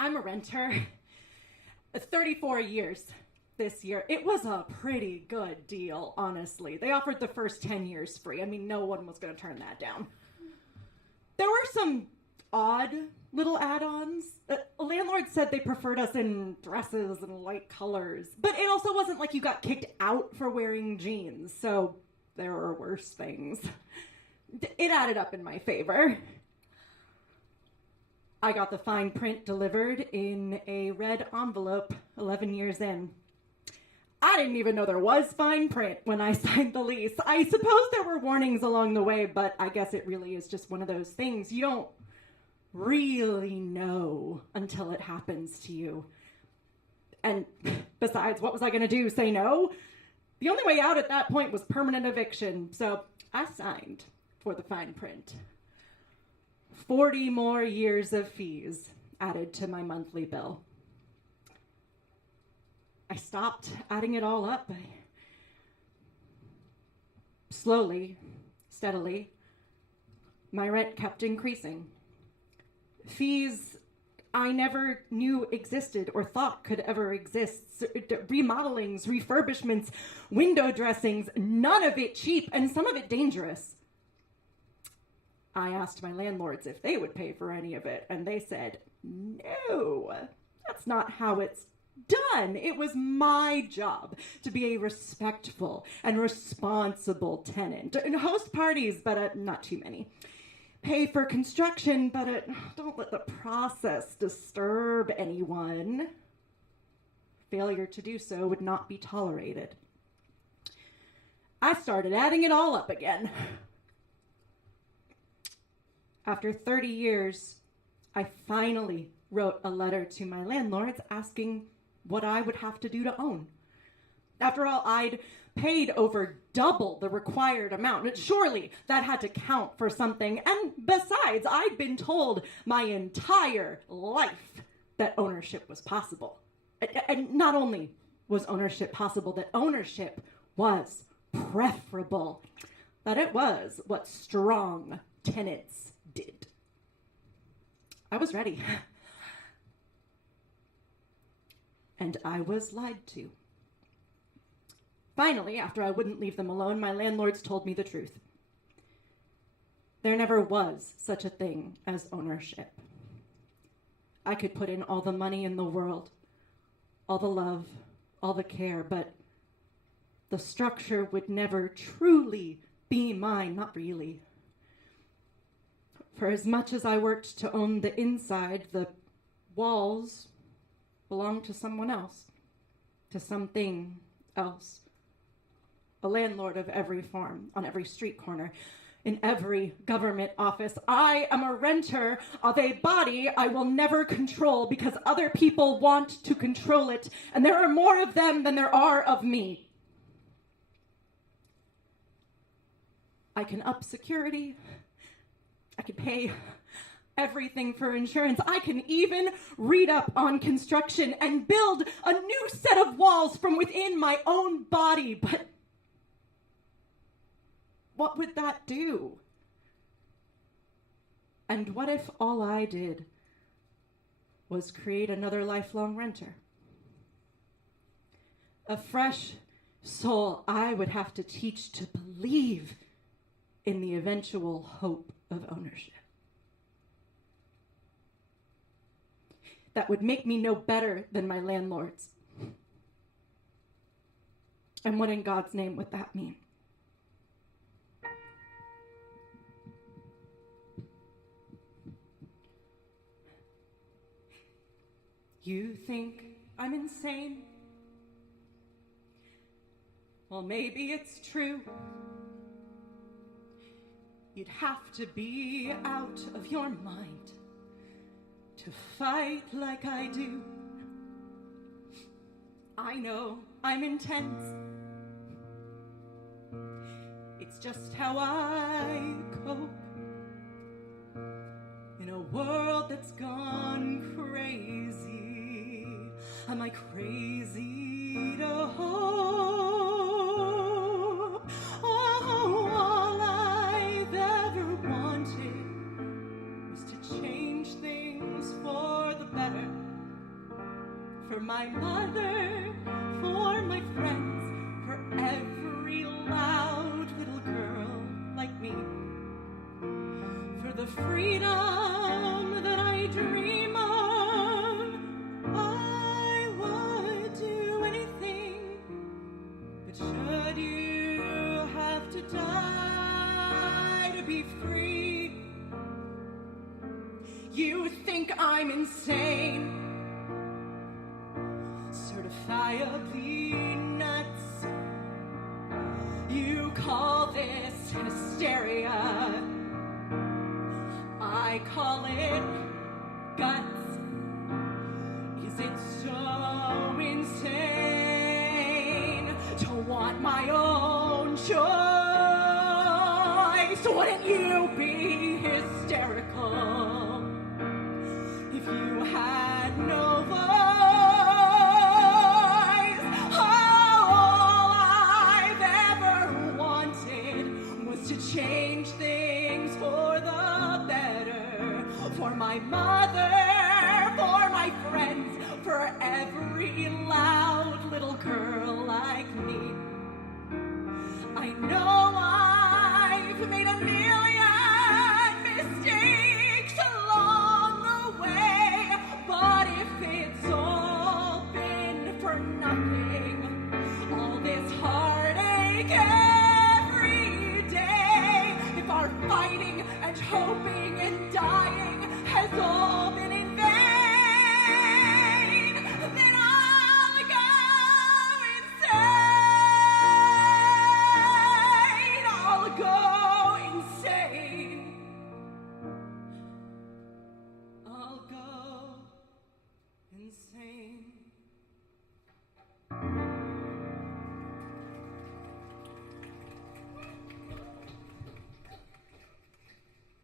I'm a renter. 34 years this year. It was a pretty good deal, honestly. They offered the first 10 years free. I mean, no one was going to turn that down. There were some odd little add-ons. Landlord said they preferred us in dresses and light colors, but it also wasn't like you got kicked out for wearing jeans, so there were worse things. It added up in my favor. I got the fine print delivered in a red envelope 11 years in. I didn't even know there was fine print when I signed the lease. I suppose there were warnings along the way, but I guess it really is just one of those things. You don't really know until it happens to you. And besides, what was I going to do? Say no? The only way out at that point was permanent eviction, so I signed for the fine print. 40 more years of fees added to my monthly bill. I stopped adding it all up. Slowly, steadily, my rent kept increasing. Fees I never knew existed or thought could ever exist. Remodelings, refurbishments, window dressings, none of it cheap and some of it dangerous. I asked my landlords if they would pay for any of it, and they said, no, that's not how it's done. It was my job to be a respectful and responsible tenant and host parties, but not too many. Pay for construction, but don't let the process disturb anyone. Failure to do so would not be tolerated. I started adding it all up again. After 30 years, I finally wrote a letter to my landlords asking what I would have to do to own. After all, I'd paid over double the required amount. Surely that had to count for something. And besides, I'd been told my entire life that ownership was possible. And not only was ownership possible, that ownership was preferable. That it was what strong tenants did. I was ready. And I was lied to. Finally, after I wouldn't leave them alone, my landlords told me the truth. There never was such a thing as ownership. I could put in all the money in the world, all the love, all the care, but the structure would never truly be mine, not really. For as much as I worked to own the inside, the walls belonged to someone else, to something else. A landlord of every form, on every street corner, in every government office. I am a renter of a body I will never control because other people want to control it, and there are more of them than there are of me. I can up security. I can pay everything for insurance. I can even read up on construction and build a new set of walls from within my own body. But what would that do? And what if all I did was create another lifelong renter? A fresh soul I would have to teach to believe in the eventual hope of ownership. That would make me no better than my landlords. And what in God's name would that mean? You think I'm insane? Well, maybe it's true. You'd have to be out of your mind to fight like I do. I know I'm intense. It's just how I cope in a world that's gone crazy. Am I crazy to hope? Oh, all I've ever wanted was to change things for the better. for my mother, for my friends, for every loud little girl like me, for the freedom that I dream of. I would do anything, but should you have to die to be free? You think I'm insane, certifiably nuts. You call this hysteria, I call it guts. Is it so insane to want my own choice? Wouldn't you be hysterical if you had no voice? All I've ever wanted was to change things for the better, for my mother, for my friends, for every loud little girl like me. I know I've made a million mistakes along the way, but if it's all been for nothing, all this heartache every day, if our fighting and hoping and dying has all been in vain, then I'll go insane. I'll go insane. I'll go insane.